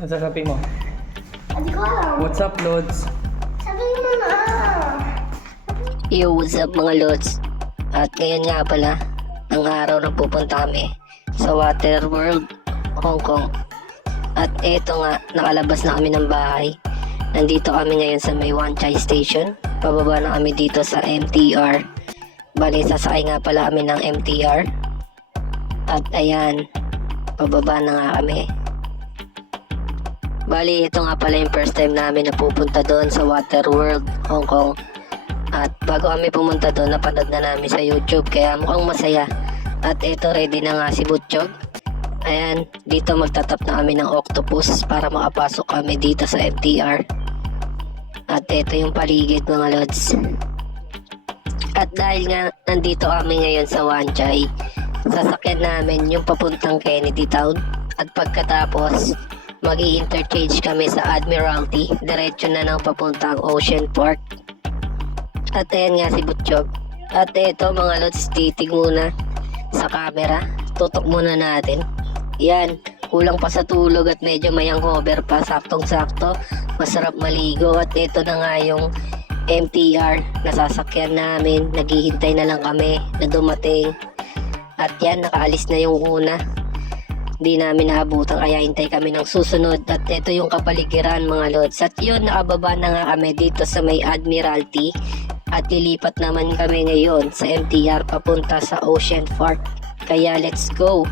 Ano sasabihin mo? Hindi ko alam. What's up, Lods? Sabihin mo na. Yo, what's up mga lods? At ngayon nga pala, ang araw na pupunta kami sa Water World, Hong Kong. At eto nga, nakalabas na kami ng bahay. Nandito kami ngayon sa may Wan Chai Station. Pababa na kami dito sa MTR. Bali, sasakay nga pala kami ng MTR. At ayan, pababa na nga kami. Bali, ito nga pala yung first time namin na pupunta doon sa Water World, Hong Kong. At bago kami pumunta doon, napanood na namin sa YouTube, kaya mukhang masaya. At ito, ready na nga si Butchog. Ayan, dito magtatap na kami ng octopus para makapasok kami dito sa MTR. At ito yung paligid mga lods. At dahil nga nandito kami ngayon sa Wan Chai, sasakyan namin yung papuntang Kennedy Town. At pagkatapos, mag-i-interchange kami sa Admiralty, diretso na ng papuntang Ocean Park. At ayan nga si Butchog. At eto mga lods, titig muna sa camera. Tutok muna natin. Yan, kulang pa sa tulog at medyo may hangover pa. Saktong-sakto, masarap maligo. At ito na nga yung MTR na sasakyan namin. Naghihintay na lang kami na dumating. At yan, nakaalis na yung una. Di namin naabutan, kaya hintay kami ng susunod. At ito yung kapaligiran mga lods. At yun, nakababa na nga kami dito sa may Admiralty. At lilipat naman kami ngayon sa MTR papunta sa Ocean Park. Kaya let's go!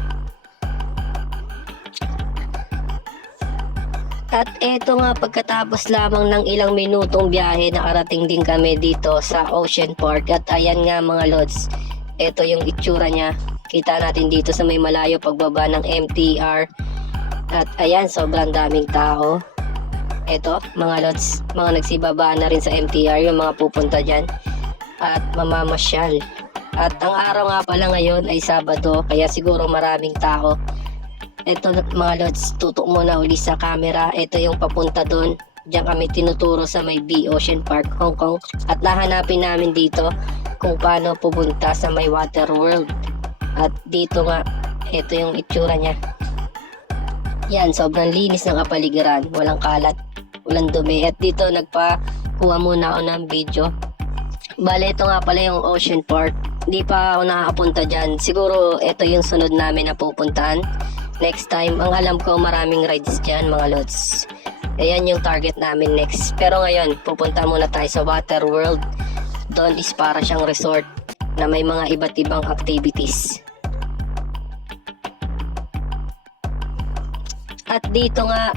At eto nga, pagkatapos lamang ng ilang minutong biyahe, nakarating din kami dito sa Ocean Park. At ayan nga mga lods, eto yung itsura niya. Kita natin dito sa may malayo pagbaba ng MTR. At ayan, sobrang daming tao. Eto mga lods, mga nagsibaba na rin sa MTR, yung mga pupunta dyan at mamamasyal. At ang araw nga pala ngayon ay Sabado, kaya siguro maraming tao. Eto mga lods, tutok muna uli sa camera. Ito yung papunta doon. Diyan kami tinuturo sa may B Ocean Park, Hong Kong. At nahanapin namin dito kung paano pupunta sa may Water World. At dito nga, ito yung itsura niya. Yan, sobrang linis ng kapaligiran, walang kalat, walang dumi. At dito nagpakuha muna ako ng video. Bale, ito nga pala yung Ocean Park. Hindi pa ako nakakapunta dyan. Siguro ito yung sunod namin na pupuntahan next time. Ang alam ko, maraming rides dyan mga lods. Ayan yung target namin next. Pero ngayon, pupunta muna tayo sa Water World. Doon is para siyang resort na may mga iba't ibang activities. At dito nga,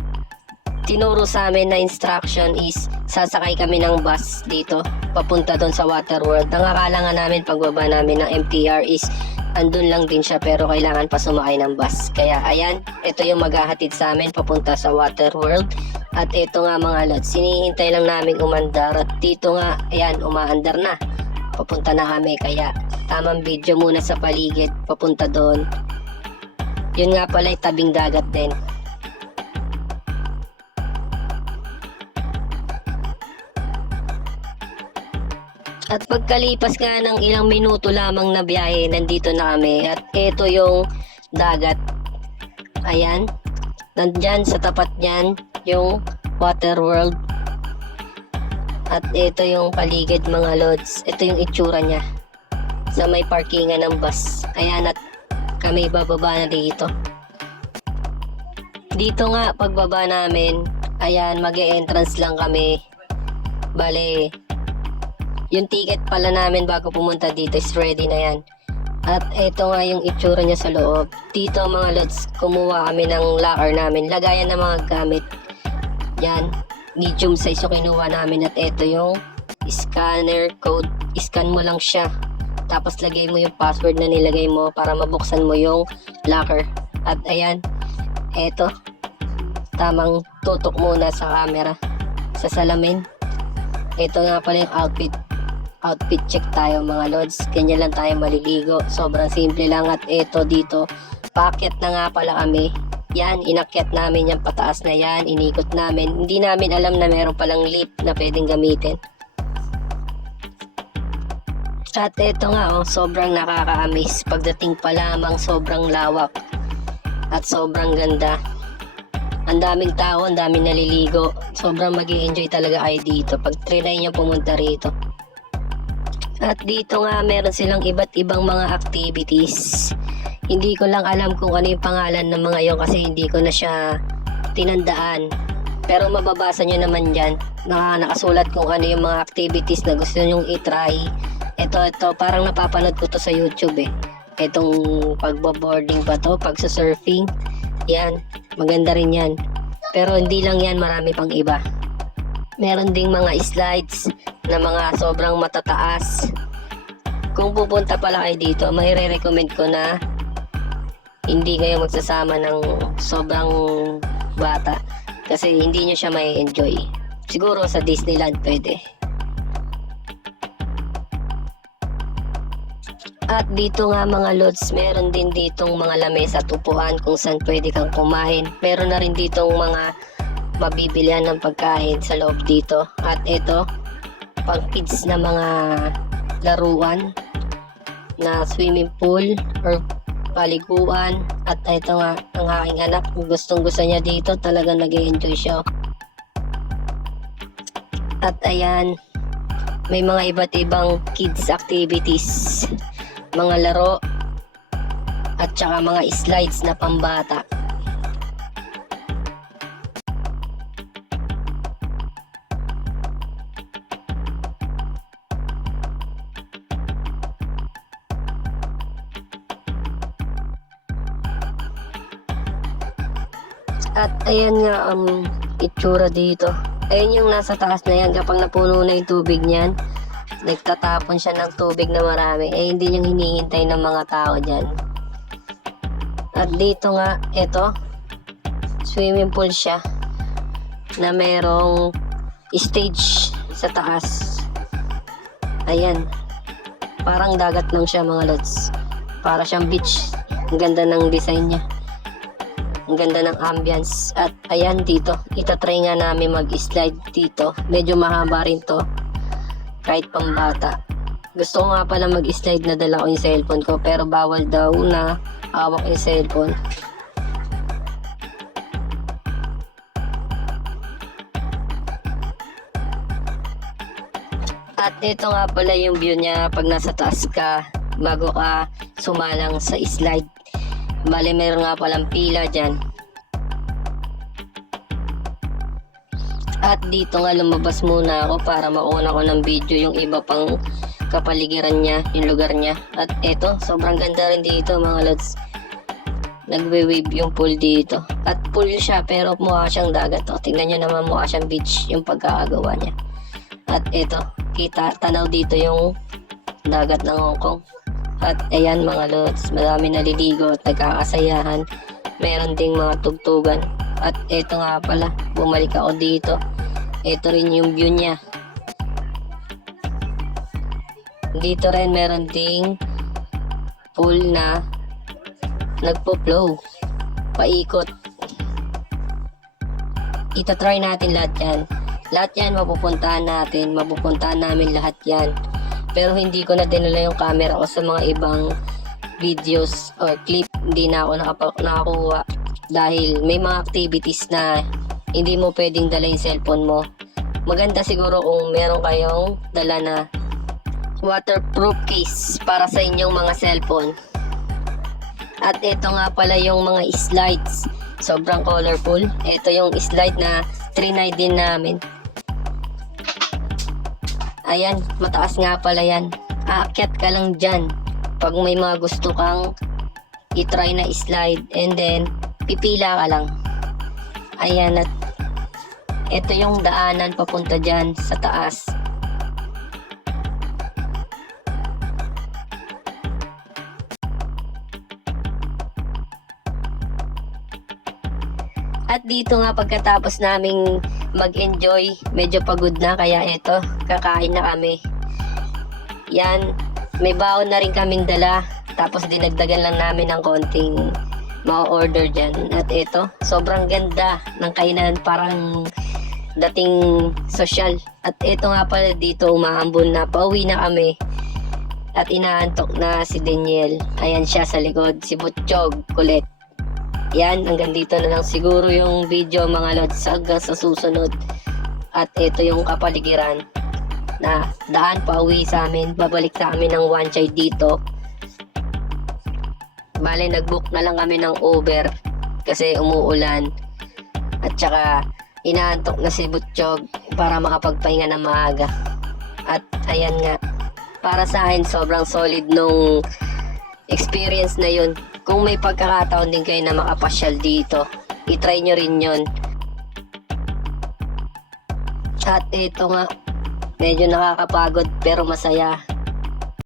tinuro sa amin na instruction is sasakay kami ng bus dito papunta doon sa Water World. Ang akala nga namin pagbaba namin ng MTR is andun lang din siya, pero kailangan pa sumakay ng bus. Kaya ayan, ito yung maghahatid sa amin papunta sa Water World. At ito nga mga lods, sinihintay lang namin umandar. At dito nga, ayan, umaandar na. Papunta na kami, kaya tamang video muna sa paligid papunta doon. Yun nga pala, tabing dagat din. At pagkalipas nga ng ilang minuto lamang na biyahe, nandito na kami. At ito yung dagat. Ayan. Nandyan sa tapat niyan yung Water World. At ito yung paligid mga lods. Ito yung itsura niya. Sa may parkingan ng bus. Ayan, at kami bababa na dito. Dito nga, pagbaba namin, ayan, mag-e-entrance lang kami. Bale, yung ticket pala namin bago pumunta dito is ready na yan. At ito nga yung itsura niya sa loob. Dito mga lods, kumuha kami ng locker namin. Lagayan ng mga gamit. Yan, medium size yung kinuha namin. At ito yung scanner code. Scan mo lang siya. Tapos lagay mo yung password na nilagay mo para mabuksan mo yung locker. At ayan, ito. Tamang tutok muna sa camera. Sa salamin. Ito nga pala yung outfit check tayo mga lods. Ganyan lang tayo maliligo. Sobrang simple lang. At eto dito, paakyat na nga pala kami. Yan, inakyat namin yung pataas na yan. Inikot namin. Hindi namin alam na meron palang lift na pwedeng gamitin. At eto nga, sobrang nakaka-amaze. Pagdating pa lamang, sobrang lawak. At sobrang ganda. Ang daming tao, ang daming naliligo. Sobrang mag-i-enjoy talaga kayo dito pag trinay nyo pumunta rito. At dito nga meron silang iba't ibang mga activities. Hindi ko lang alam kung ano yung pangalan ng mga yon kasi hindi ko na siya tinandaan. Pero mababasa nyo naman dyan na nakasulat kung ano yung mga activities na gusto nyong itry. Ito, parang napapanood ko to sa YouTube eh. Itong pagbo-boarding pa to, pagsa-surfing. Yan, maganda rin yan. Pero hindi lang yan, marami pang iba. Meron ding mga slides na mga sobrang matataas. Kung pupunta pala kayo dito, may re-recommend ko na hindi kayo magsasama ng sobrang bata. Kasi hindi nyo siya may enjoy. Siguro sa Disneyland pwede. At dito nga mga lods, meron din ditong mga lamesa at upuan kung saan pwede kang kumain. Meron na rin ditong mga mabibilihan ng pagkain sa loob dito. At ito, pang kids na mga laruan na swimming pool or paliguan. At ito nga, ang aking anak, gustong gusto niya dito, talagang nag-enjoy siya. At ayan, may mga iba't ibang kids activities, mga laro, at saka mga slides na pambata. At ayan nga ang itsura dito. Ayan yung nasa taas na yan, kapag napuno na yung tubig niyan, nagtatapon siya ng tubig na marami. Eh hindi yung hinihintay ng mga tao dyan. At dito nga, ito, swimming pool siya na merong stage sa taas. Ayan, parang dagat lang siya mga lods. Para siyang beach. Ang ganda ng design niya. Ang ganda ng ambience. At ayan dito, itatry nga namin mag-slide dito. Medyo mahaba rin to, kahit pambata. Gusto ko nga pala mag-slide na dala ko yung cellphone ko, pero bawal daw na hawak yung cellphone. At ito nga pala yung view niya pag nasa taas ka bago ka sumalang sa slide. Bale, meron nga palang pila dyan. At dito nga lumabas muna ako para mauna ko ng video yung iba pang kapaligiran niya, yung lugar niya. At eto, sobrang ganda rin dito mga lods. Nagwe-wave yung pool dito. At pool siya pero mukha siyang dagat. O, tingnan nyo naman, mukha siyang beach yung pagkakagawa niya. At eto, tanaw dito yung dagat ng Hong Kong. At ayan mga lods, marami naliligo at nagkakasayahan. Meron ding mga tugtugan. At eto nga pala, bumalik ako dito. Ito rin yung view niya. Dito rin meron ding pool na nagpo-flow, paikot. Itatry natin lahat yan. Lahat yan mapupuntahan natin, mapupuntahan namin lahat yan. Pero hindi ko na dinala yung camera ko sa mga ibang videos or clip. Hindi na ako nakakuha dahil may mga activities na hindi mo pwedeng dala yung cellphone mo. Maganda siguro kung meron kayong dala na waterproof case para sa inyong mga cellphone. At ito nga pala yung mga slides, sobrang colorful. Ito yung slide na trinay din namin. Ayan, mataas nga pala yan. Aakyat ka lang dyan pag may mga gusto kang itry na slide, and then pipila ka lang. Ayan, at ito yung daanan papunta dyan sa taas. At dito nga pagkatapos naming mag-enjoy, medyo pagod na, kaya ito, kakain na kami. Yan, may baon na rin kaming dala, tapos dinagdagan lang namin ng konting ma-order dyan. At ito, sobrang ganda ng kainan, parang dating social. At ito nga pala dito, umaambon na, pauwi na kami. At inaantok na si Daniel. Ayan siya sa likod, si Butchog kulit. yan, hanggang dito na lang siguro yung video mga lods, hanggang sa susunod. At ito yung kapaligiran na daan pa uwi sa amin, babalik sa amin ng one child dito. Bale, nagbook na lang kami ng Uber kasi umuulan. At saka, inaantok na si Butchog para makapagpahinga ng maaga. At ayan nga, para sa akin sobrang solid nung experience na yun. Kung may pagkakataon din kayo na makapasyal dito, itry nyo rin yun. At ito nga, medyo nakakapagod pero masaya.